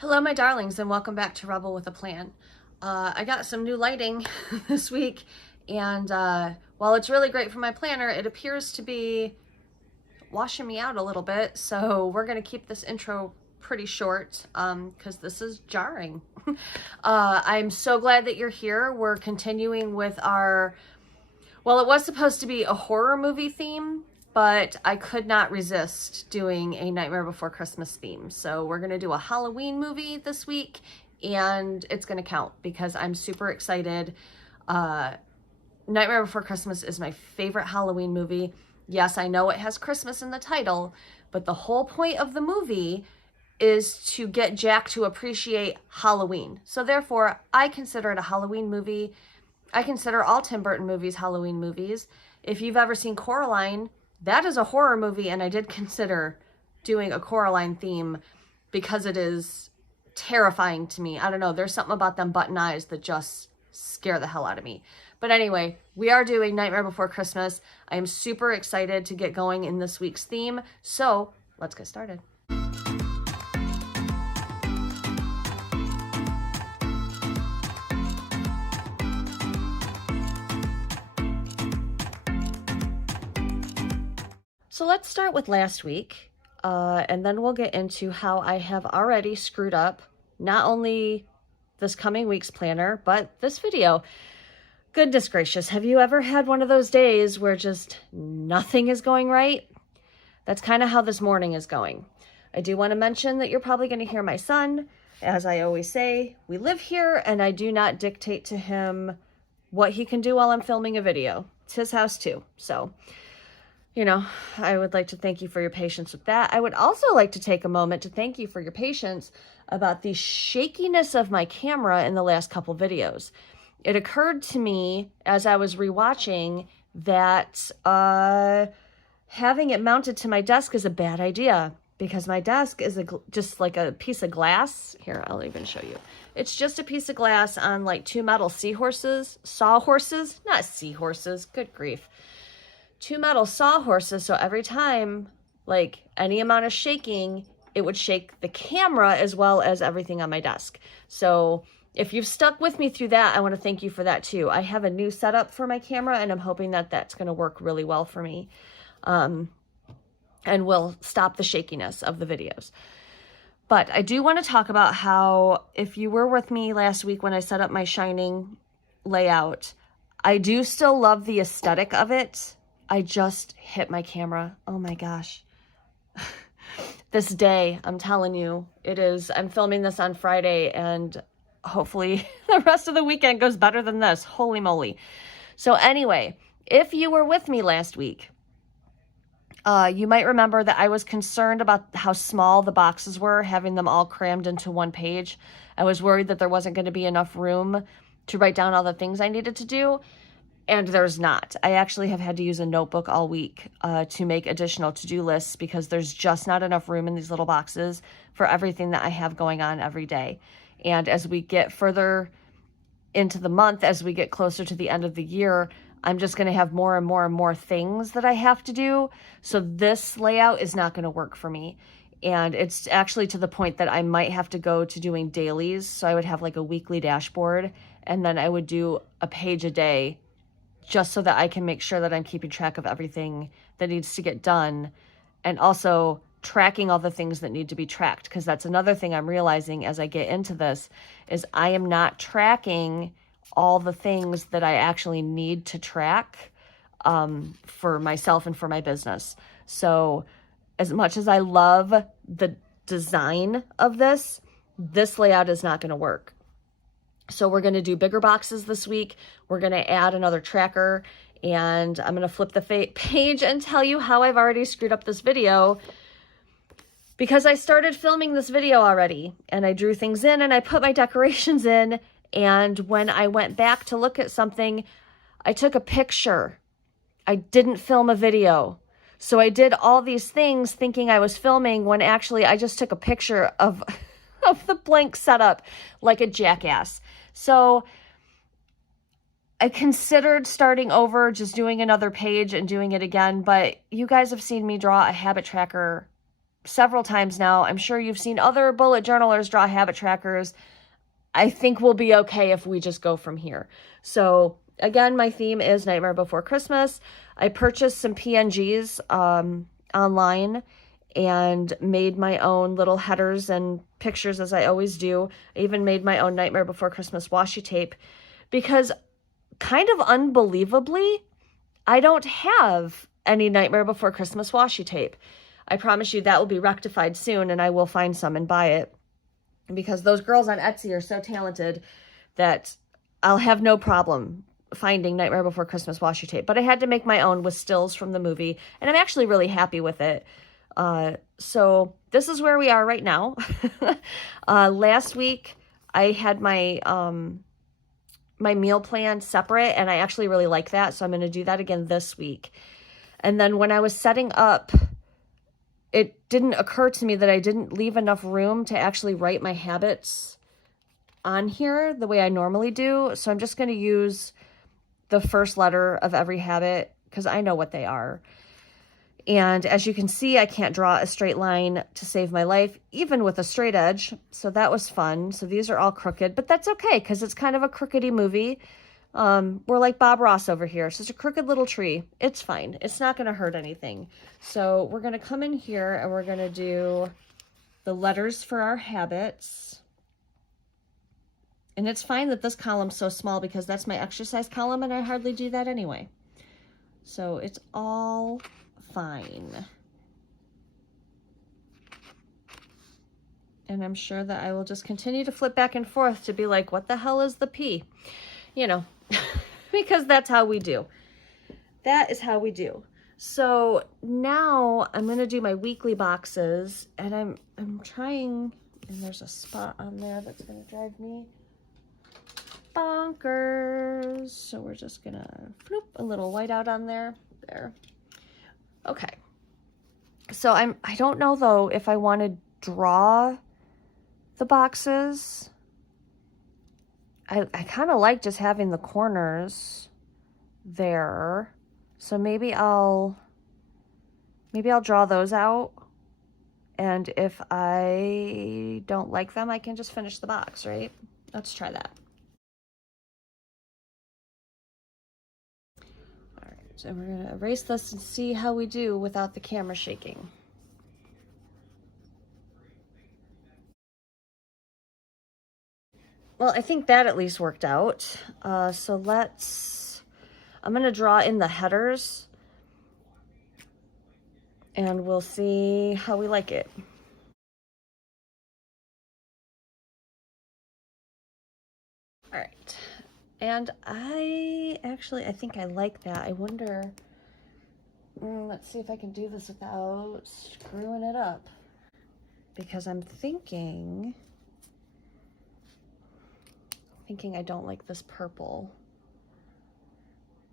Hello, my darlings, and welcome back to Rebel with a Plan. I got some new lighting this week, and while it's really great for my planner, it appears to be washing me out a little bit, so we're going to keep this intro pretty short because this is jarring. I'm so glad that you're here. We're continuing with our, well, it was supposed to be a horror movie theme, but I could not resist doing a Nightmare Before Christmas theme. So we're going to do a Halloween movie this week, and it's going to count because I'm super excited. Nightmare Before Christmas is my favorite Halloween movie. Yes, I know it has Christmas in the title, but the whole point of the movie is to get Jack to appreciate Halloween. So therefore, I consider it a Halloween movie. I consider all Tim Burton movies Halloween movies. If you've ever seen Coraline, that is a horror movie, and I did consider doing a Coraline theme because it is terrifying to me. I don't know, there's something about them button eyes that just scare the hell out of me. But anyway, we are doing Nightmare Before Christmas. I am super excited to get going in this week's theme, so let's get started. So let's start with last week, and then we'll get into how I have already screwed up not only this coming week's planner, but this video. Goodness gracious, have you ever had one of those days where just nothing is going right? That's kind of how this morning is going. I do want to mention that you're probably going to hear my son. As I always say, we live here, and I do not dictate to him what he can do while I'm filming a video. It's his house too, so... You know, I would like to thank you for your patience with that. I would also like to take a moment to thank you for your patience about the shakiness of my camera in the last couple videos. It occurred to me as I was rewatching that having it mounted to my desk is a bad idea because my desk is just like a piece of glass. Here, I'll even show you. It's just a piece of glass on like two metal sawhorses, not seahorses, good grief. Two metal sawhorses, so every time, like, any amount of shaking, it would shake the camera as well as everything on my desk. So if you've stuck with me through that, I want to thank you for that too. I have a new setup for my camera, and I'm hoping that that's going to work really well for me, and will stop the shakiness of the videos. But I do want to talk about how, if you were with me last week when I set up my Shining layout, I do still love the aesthetic of it. I just hit my camera. Oh my gosh. This day, I'm telling you, I'm filming this on Friday, and hopefully the rest of the weekend goes better than this. Holy moly. So anyway, if you were with me last week, you might remember that I was concerned about how small the boxes were, having them all crammed into one page. I was worried that there wasn't going to be enough room to write down all the things I needed to do. And there's not. I actually have had to use a notebook all week to make additional to-do lists because there's just not enough room in these little boxes for everything that I have going on every day. And as we get further into the month, as we get closer to the end of the year, I'm just going to have more and more and more things that I have to do. So this layout is not going to work for me. And it's actually to the point that I might have to go to doing dailies. So I would have like a weekly dashboard, and then I would do a page a day, just so that I can make sure that I'm keeping track of everything that needs to get done, and also tracking all the things that need to be tracked. Because that's another thing I'm realizing as I get into this, is I am not tracking all the things that I actually need to track for myself and for my business. So as much as I love the design of this layout is not going to work. So we're going to do bigger boxes this week. We're going to add another tracker, and I'm going to flip the page and tell you how I've already screwed up this video, because I started filming this video already, and I drew things in and I put my decorations in, and when I went back to look at something, I took a picture. I didn't film a video. So I did all these things thinking I was filming when actually I just took a picture of the blank setup like a jackass. So I considered starting over, just doing another page and doing it again, but you guys have seen me draw a habit tracker several times now. I'm sure you've seen other bullet journalers draw habit trackers. I think we'll be okay if we just go from here. So again, my theme is Nightmare Before Christmas. I purchased some PNGs online and made my own little headers and pictures, as I always do. I even made my own Nightmare Before Christmas washi tape because, kind of unbelievably, I don't have any Nightmare Before Christmas washi tape. I promise you that will be rectified soon, and I will find some and buy it, because those girls on Etsy are so talented that I'll have no problem finding Nightmare Before Christmas washi tape. But I had to make my own with stills from the movie, and I'm actually really happy with it. So this is where we are right now. Last week I had my my meal plan separate, and I actually really like that, so I'm going to do that again this week. And then when I was setting up, it didn't occur to me that I didn't leave enough room to actually write my habits on here the way I normally do. So I'm just going to use the first letter of every habit because I know what they are. And as you can see, I can't draw a straight line to save my life, even with a straight edge. So that was fun. So these are all crooked, but that's okay because it's kind of a crookedy movie. We're like Bob Ross over here. It's just a crooked little tree. It's fine. It's not going to hurt anything. So we're going to come in here and we're going to do the letters for our habits. And it's fine that this column's so small because that's my exercise column and I hardly do that anyway. So it's all fine. And I'm sure that I will just continue to flip back and forth to be like, what the hell is the P? You know, because that's how we do. That is how we do. So now I'm going to do my weekly boxes, and I'm trying, and there's a spot on there that's going to drive me bonkers. So we're just going to floop a little white out on there. There. Okay. So I don't know though if I want to draw the boxes. I kind of like just having the corners there. So maybe I'll draw those out. And if I don't like them, I can just finish the box, right? Let's try that. All right, so we're gonna erase this and see how we do without the camera shaking. Well, I think that at least worked out. So I'm going to draw in the headers and we'll see how we like it. All right. And I think I like that. I wonder, let's see if I can do this without screwing it up. Because I'm thinking I don't like this purple.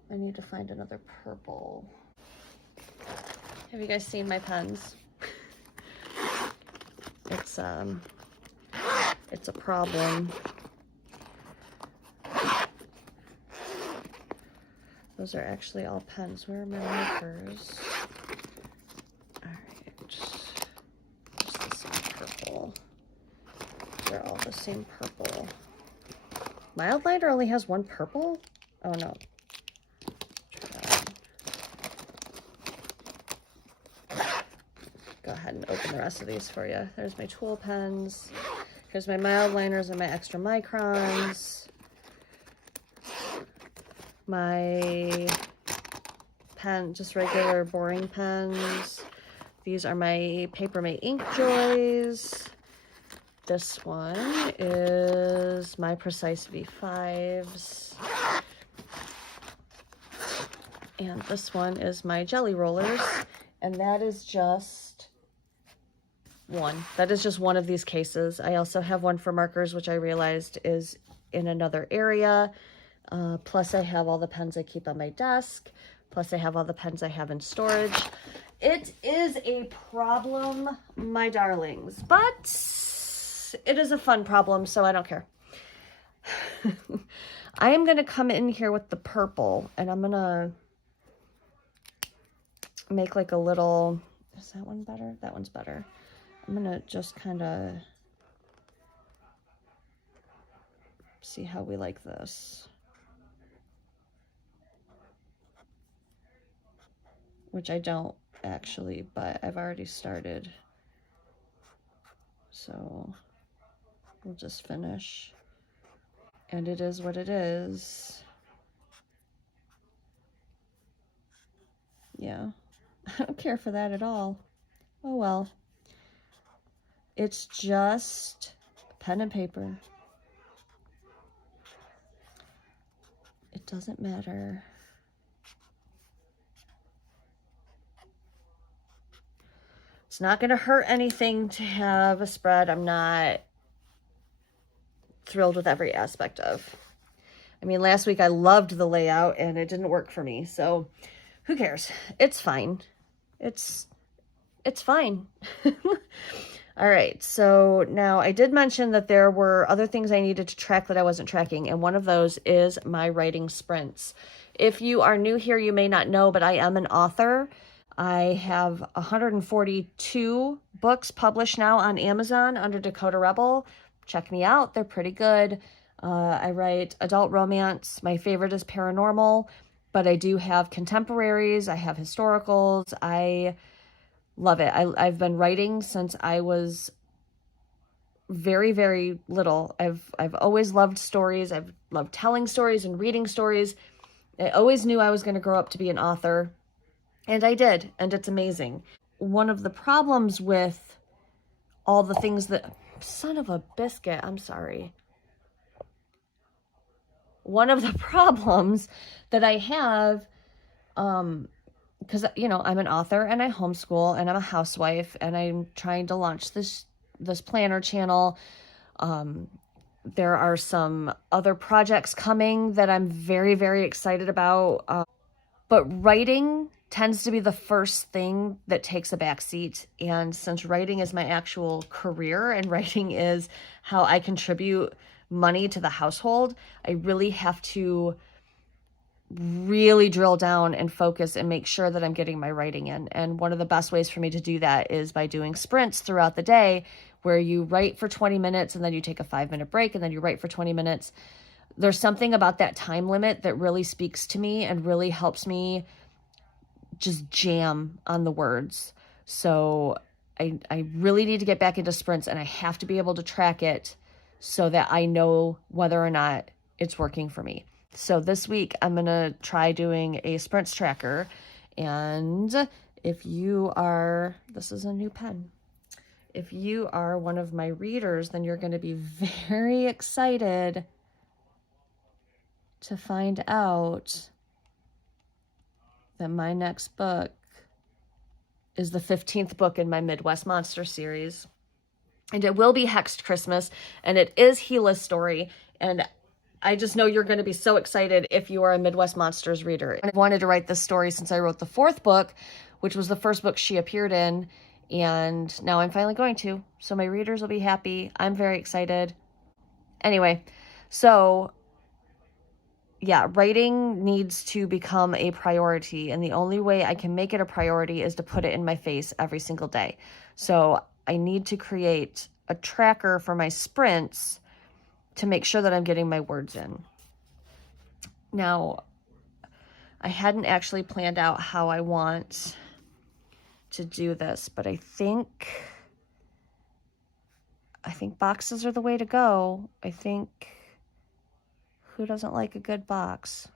I need to find another purple. Have you guys seen my pens? It's a problem. Those are actually all pens. Where are my markers? All right, just the same purple. They're all the same purple. Mildlighter only has one purple? Oh no. Go ahead and open the rest of these for you. There's my tool pens. Here's my mild liners and my extra microns. My pen, just regular boring pens. These are my Paper Mate Ink Joys. This one is my Precise V5s. And this one is my Jelly Rollers. And that is just one. That is just one of these cases. I also have one for markers, which I realized is in another area. Plus I have all the pens I keep on my desk. Plus I have all the pens I have in storage. It is a problem, my darlings, but it is a fun problem, so I don't care. I am going to come in here with the purple, and I'm going to make like a little, is that one better? That one's better. I'm gonna just kind of see how we like this. Which I don't actually, but I've already started. So we'll just finish. And it is what it is. Yeah, I don't care for that at all. Oh well. It's just pen and paper. It doesn't matter. It's not going to hurt anything to have a spread I'm not thrilled with every aspect of. I mean, last week I loved the layout and it didn't work for me. So who cares? It's fine. It's fine. All right. So now I did mention that there were other things I needed to track that I wasn't tracking. And one of those is my writing sprints. If you are new here, you may not know, but I am an author. I have 142 books published now on Amazon under Dakota Rebel. Check me out. They're pretty good. I write adult romance. My favorite is paranormal, but I do have contemporaries. I have historicals. I love it. I've been writing since I was very, very little. I've always loved stories. I've loved telling stories and reading stories. I always knew I was going to grow up to be an author. And I did, and it's amazing. One of the problems with all the things that... Son of a biscuit, I'm sorry. One of the problems that I have, because, you know, I'm an author and I homeschool and I'm a housewife and I'm trying to launch this planner channel. There are some other projects coming that I'm very, very excited about. But writing tends to be the first thing that takes a back seat. And since writing is my actual career and writing is how I contribute money to the household, I really have to really drill down and focus and make sure that I'm getting my writing in. And one of the best ways for me to do that is by doing sprints throughout the day where you write for 20 minutes and then you take a 5-minute break and then you write for 20 minutes. There's something about that time limit that really speaks to me and really helps me just jam on the words. So I really need to get back into sprints and I have to be able to track it so that I know whether or not it's working for me. So this week I'm going to try doing a sprints tracker. And if you are, this is a new pen. If you are one of my readers, then you're going to be very excited to find out that my next book is the 15th book in my Midwest Monster series. And it will be Hexed Christmas, and it is Gila's story. And I just know you're going to be so excited if you are a Midwest Monsters reader. I've wanted to write this story since I wrote the 4th book, which was the first book she appeared in. And now I'm finally going to. So my readers will be happy. I'm very excited. Anyway, so yeah, writing needs to become a priority. And the only way I can make it a priority is to put it in my face every single day. So I need to create a tracker for my sprints to make sure that I'm getting my words in. Now, I hadn't actually planned out how I want to do this, but I think boxes are the way to go. I think, who doesn't like a good box?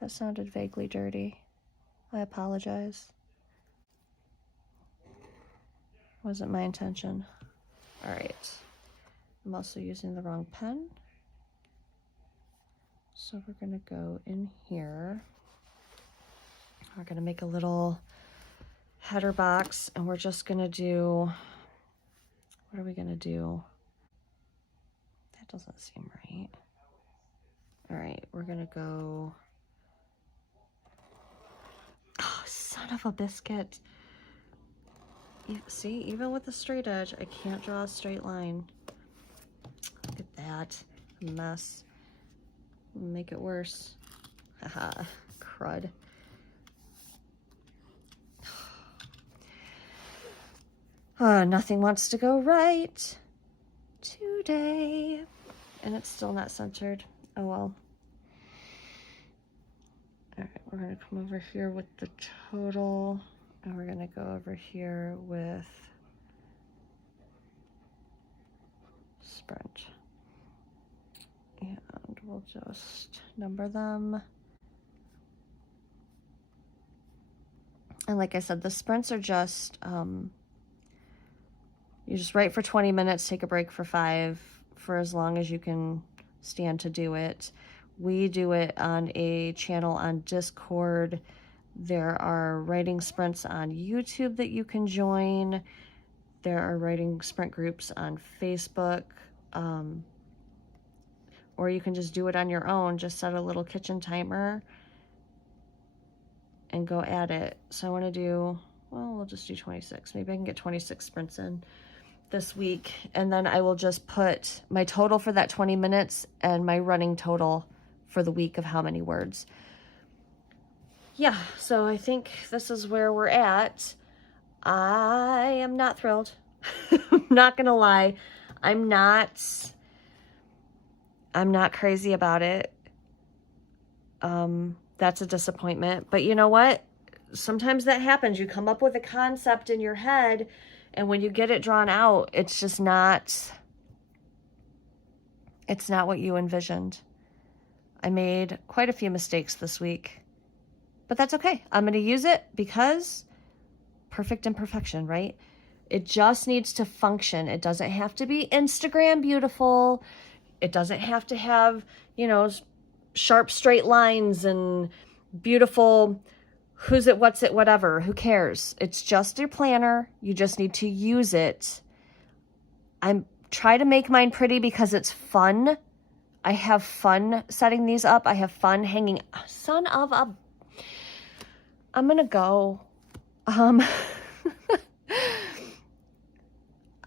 That sounded vaguely dirty. I apologize. Wasn't my intention. All right. I'm also using the wrong pen. So we're gonna go in here. We're gonna make a little header box and we're just gonna do, what are we gonna do? That doesn't seem right. All right, we're gonna go, oh, son of a biscuit. See, even with the straight edge, I can't draw a straight line. Look at that mess. Make it worse. Haha, crud. Nothing wants to go right today. And it's still not centered. Oh well. All right, we're going to come over here with the total. And we're going to go over here with sprint. And we'll just number them. And like I said, the sprints are just, you just write for 20 minutes, take a break for 5, for as long as you can stand to do it. We do it on a channel on Discord. There are writing sprints on YouTube that you can join. There are writing sprint groups on Facebook. Or you can just do it on your own. Just set a little kitchen timer and go at it. So I want to do, well, we'll just do 26. Maybe I can get 26 sprints in this week. And then I will just put my total for that 20 minutes and my running total for the week of how many words. Yeah, so I think this is where we're at. I am not thrilled. I'm not gonna lie. I'm not crazy about it. That's a disappointment. But you know what? Sometimes that happens. You come up with a concept in your head, and when you get it drawn out, it's just not, it's not what you envisioned. I made quite a few mistakes this week, but that's okay. I'm going to use it because perfect imperfection, right? It just needs to function. It doesn't have to be Instagram beautiful. It doesn't have to have, you know, sharp straight lines and beautiful who's it, what's it, whatever. Who cares? It's just your planner. You just need to use it. I'm try to make mine pretty because it's fun. I have fun setting these up. I have fun hanging. Son of a... I'm going to go. I'm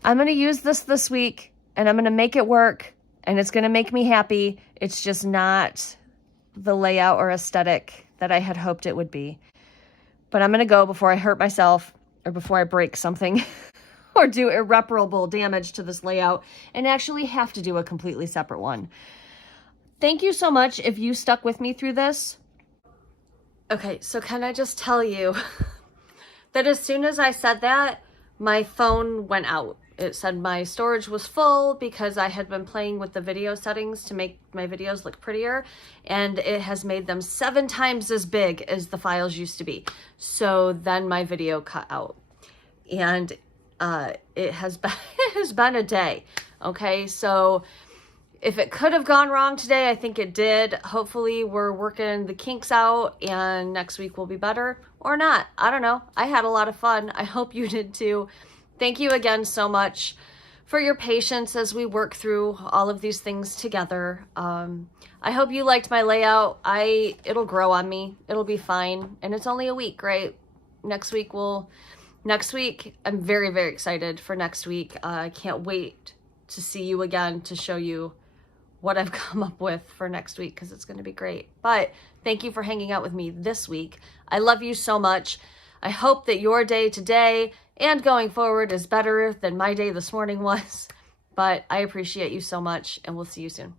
going to use this week, and I'm going to make it work, and it's going to make me happy. It's just not the layout or aesthetic that I had hoped it would be. But I'm going to go before I hurt myself or before I break something or do irreparable damage to this layout and actually have to do a completely separate one. Thank you so much if you stuck with me through this. Okay, so can I just tell you that as soon as I said that, my phone went out. It said my storage was full because I had been playing with the video settings to make my videos look prettier, and it has made them 7 times as big as the files used to be. So then my video cut out, and it has been a day. Okay, so if it could have gone wrong today, I think it did. Hopefully we're working the kinks out and next week will be better, or not. I don't know. I had a lot of fun. I hope you did too. Thank you again so much for your patience as we work through all of these things together. I hope you liked my layout. It'll grow on me. It'll be fine. And it's only a week, right? Next week, I'm very, very excited for next week. I can't wait to see you again to show you what I've come up with for next week, because it's going to be great. But thank you for hanging out with me this week. I love you so much. I hope that your day today and going forward is better than my day this morning was. But I appreciate you so much, and we'll see you soon.